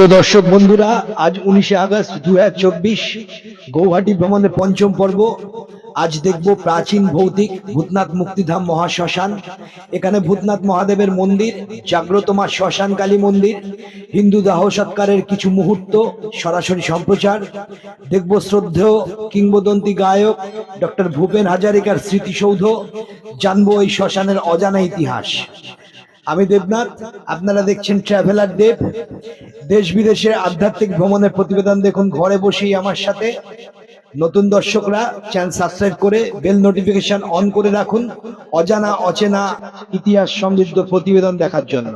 তো দর্শক বন্ধুরা, আজ 19শে আগস্ট 2024, গৌহাটি ভ্রমণের পঞ্চম পর্ব। আজ দেখব প্রাচীন ভৌতিক ভূতনাথ মুক্তিধাম মহাশ্মশান। এখানে ভূতনাথ মহাদেবের মন্দির, জাগ্রত মা শ্মশান কালী মন্দির, হিন্দু দাহ সৎকারের কিছু মুহূর্ত সরাসরি সম্প্রচার দেখব। শ্রদ্ধেয় কিংবদন্তি গায়ক ডক্টর ভূপেন হাজারিকার স্মৃতিসৌধ, জানবো এই শ্মশানের অজানা ইতিহাস। আমি দেবনাথ, আপনারা দেখছেন ট্রাভেলার দেব। দেশ বিদেশের আধ্যাত্মিক ভ্রমণের প্রতিবেদন দেখুন ঘরে বসেই আমার সাথে। নতুন দর্শকরা চ্যানেল সাবস্ক্রাইব করে বেল নোটিফিকেশন অন করে রাখুন অজানা অচেনা ইতিহাস সমৃদ্ধ প্রতিবেদন দেখার জন্য।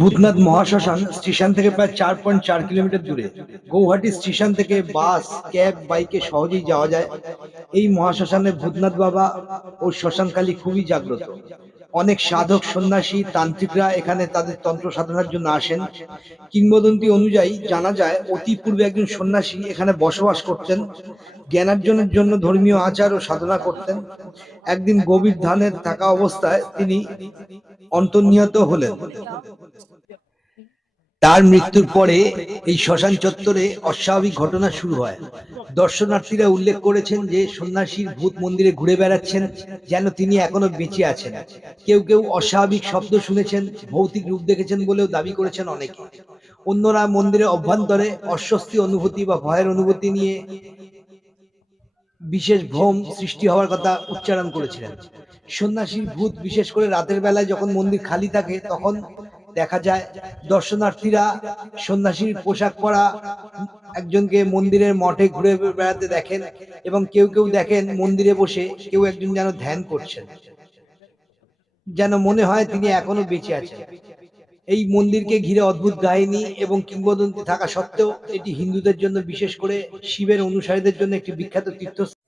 ভূতনাথ মহাশ্মশান স্টেশন থেকে প্রায় 4.4 কিলোমিটার দূরে। গৌহাটি স্টেশন থেকে বাস, ক্যাব, বাইকে সহজেই যাওয়া যায়। এই মহাশ্মশানে ভূতনাথ বাবা ও শ্মশানকালী খুবই জাগ্রত। অনেক সাধক, সন্ন্যাসী, তান্ত্রিকরা এখানে তাদের তন্ত্র সাধনার জন্য আসেন। কিংবদন্তি অনুযায়ী জানা যায়, অতি পূর্বে একজন সন্ন্যাসী এখানে বসবাস করতেন। জ্ঞানার্জনের জন্য ধর্মীয় আচার ও সাধনা করতেন। একদিন গভীর ধ্যানে থাকা অবস্থায় তিনি অন্তর্নিহত হলেন। তার মৃত্যুর পরে এই শ্মশান চত্বরে অস্বাভাবিক ঘটনা শুরু হয়। দর্শনার্থীরা উল্লেখ করেছেন যে সন্ন্যাসীর ভূত মন্দিরে ঘুরে বেড়াচ্ছেন, যেন তিনি এখনো বেঁচে আছেন। কেউ কেউ অস্বাভাবিক শব্দ শুনেছেন, ভৌতিক রূপ দেখেছেন বলেও দাবি করেছেন অনেকে। অন্যরা মন্দিরের অভ্যন্তরে অস্বস্তি অনুভূতি বা ভয়ের অনুভূতি নিয়ে বিশেষ ভ্রম সৃষ্টি হওয়ার কথা উচ্চারণ করেছিলেন। সন্ন্যাসীর ভূত বিশেষ করে রাতের বেলায় যখন মন্দির খালি থাকে তখন দেখা যায়। দর্শনার্থীরা সন্ন্যাসীর পোশাক পরা একজনকে মন্দিরের মঠে ঘুরে বেড়াতে দেখেন, এবং কেউ কেউ দেখেন মন্দিরে বসে কেউ একজন যেন ধ্যান করছেন, যেন মনে হয় তিনি এখনো বেঁচে আছেন। এই মন্দিরকে ঘিরে অদ্ভুত কাহিনী এবং কিংবদন্তি থাকা সত্ত্বেও এটি হিন্দুদের জন্য, বিশেষ করে শিবের অনুসারীদের জন্য একটি বিখ্যাত তীর্থস্থান।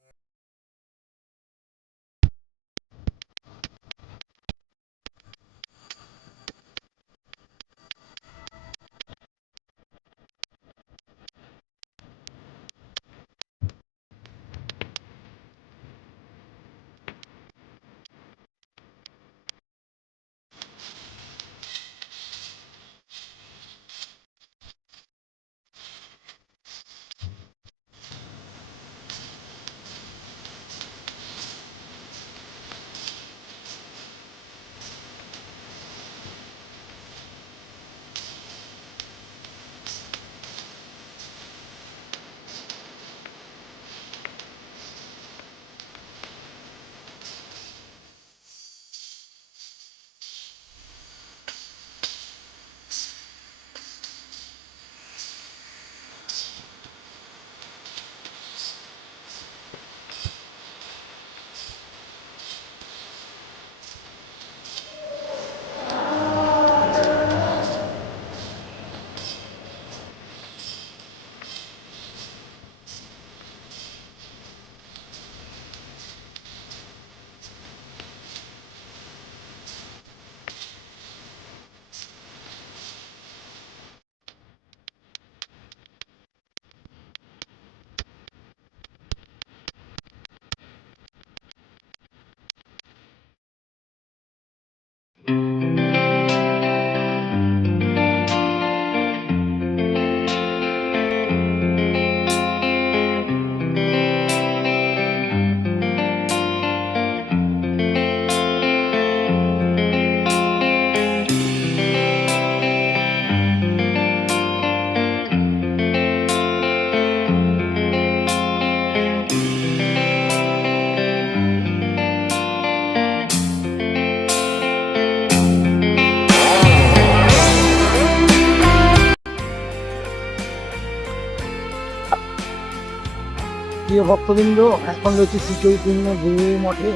প্রিয় ভক্তবৃন্দ, এখন রয়েছে শ্রীচৈতন্য গুরু মঠে,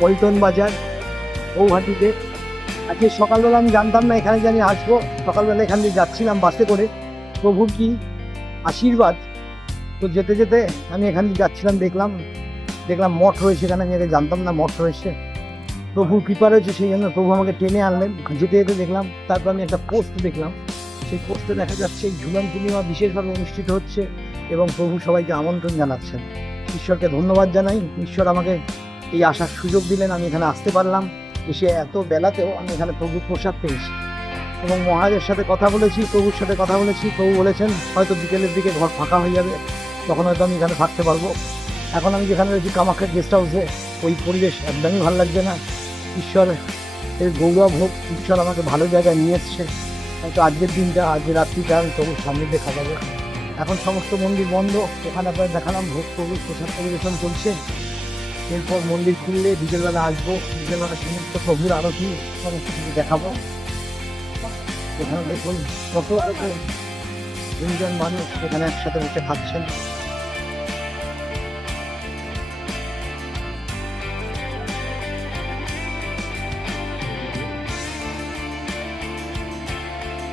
পল্টন বাজার, গৌহাটিতে। আজকে সকালবেলা আমি জানতাম না এখানে যে আমি আসবো। সকালবেলা এখান দিয়ে যাচ্ছিলাম বাসে করে, প্রভুর কি আশীর্বাদ। তো যেতে যেতে আমি এখান দিয়ে যাচ্ছিলাম, দেখলাম মঠ রয়েছে এখানে। আমি আগে জানতাম না মঠ রয়েছে। প্রভুর কৃপা রয়েছে, সেই জন্য প্রভু আমাকে টেনে আনলেন। যেতে যেতে দেখলাম, তারপর আমি একটা পোস্ট দেখলাম। সেই পোস্টে দেখা যাচ্ছে এই ঝুলন পূর্ণিমা বিশেষভাবে অনুষ্ঠিত হচ্ছে এবং প্রভু সবাইকে আমন্ত্রণ জানাচ্ছেন। ঈশ্বরকে ধন্যবাদ জানাই। ঈশ্বর আমাকে এই আসার সুযোগ দিলেন, আমি এখানে আসতে পারলাম। এসে এত বেলাতেও আমি এখানে প্রভুর প্রসাদ পেয়েছি এবং মহারাজের সাথে কথা বলেছি, প্রভুর সাথে কথা বলেছি। প্রভু বলেছেন হয়তো বিকেলের দিকে ঘর ফাঁকা হয়ে যাবে, তখন হয়তো আমি এখানে থাকতে পারবো। এখন আমি যেখানে রয়েছি কামাখ্যা গেস্ট হাউসে, ওই পরিবেশ একদমই ভালো লাগছে না। ঈশ্বর এর গৌরব হোক, ঈশ্বর আমাকে ভালো জায়গায় নিয়ে এসছে। হয়তো আজকের দিনটা, আজকের রাত্রিটা আমি প্রভুর সান্নিধ্যে খাটাবো। এখন সমস্ত মন্দির বন্ধ। ওখানে আপনার দেখালাম ভোগ প্রভুর প্রসাদ পরিবেশন চলছে। এরপর মন্দির খুললে বিকেলবেলা আসবো, বিকেলবেলা সমস্ত প্রভুর আরতি সমস্ত কিছু দেখাবো। এখানে দেখুন কত তিনজন মানুষ এখানে একসাথে বসে খাচ্ছেন।